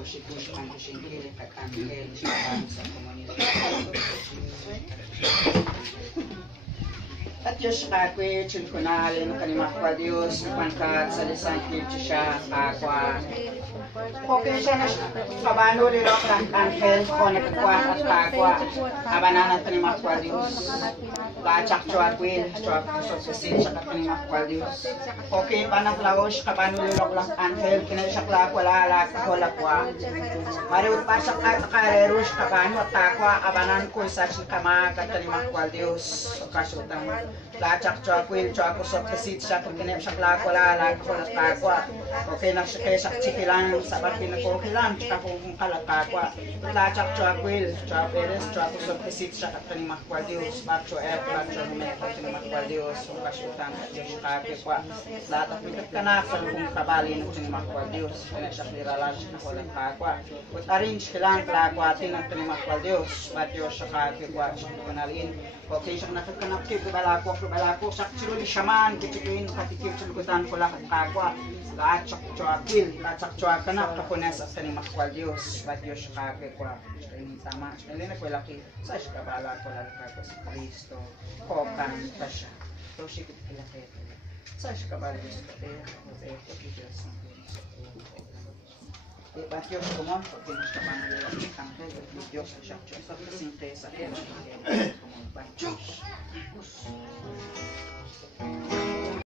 Sushi Angel, kag Angel, sa komunidad. At Diyos kakwe, chunkunalin kanima kwa Diyos, pangkat sa lisan kito siya, kakwa. Okay siya na kabano lilo kang Angel, ko nagkakwa at kakwa. Abananan kanima kwa Diyos. Lachak chua kwil, chua kusot kusin siya kanima kwa Diyos. Okay, panaklaos, kabano lilo kang Angel, kinasyak lakwa lalak, kolakwa. Mariut pasak at karerush, kabano at kakwa, abanan ko sa sikama, kanima kwa Diyos. Kasutang lachak chua kwil, chua kusot kusin siya, kinasyak lakwa lalak, kolakwa. Okay, naksikay sikilang sabat pinakukilang, tsaka kung kalakakwa. Lachak chua kwil, chua peres, chua kusot kusin siya, kanima kwa Diyos. Bacho bacho numeka, kanima kwa Diyos. Kasutang at Diyos kakwa. Lahat mikat ka na sa kung kabali ng kanima kwa Diyos. Kinasyak niralash na kolakakwa. Ut arrange kilang kalakwatin ang kanima kwa Diyos. Bat Diyos sa kakwa, sa kunalin. Okay, siya nakakanak kip, balako, sak silo ni shaman, kitikin, katikip, sulukutan ko lahat kakwa. Lachak chua kwil, lachak chua kanak, kapunes at kanima kwa Diyos. Bat Diyos sa kakwa. Ini sama, ini na ko laki. Sa kabala ko lalaka ko sa Kristo. Kokan ka siya. So, sikit kilaki. Sa kabala ko sa Kristo. Ba't Diyos kumon, pag kinasyaman nila ang tangkay, ba't Diyos na siya, sa kasintay sa kaya, ba't Diyos.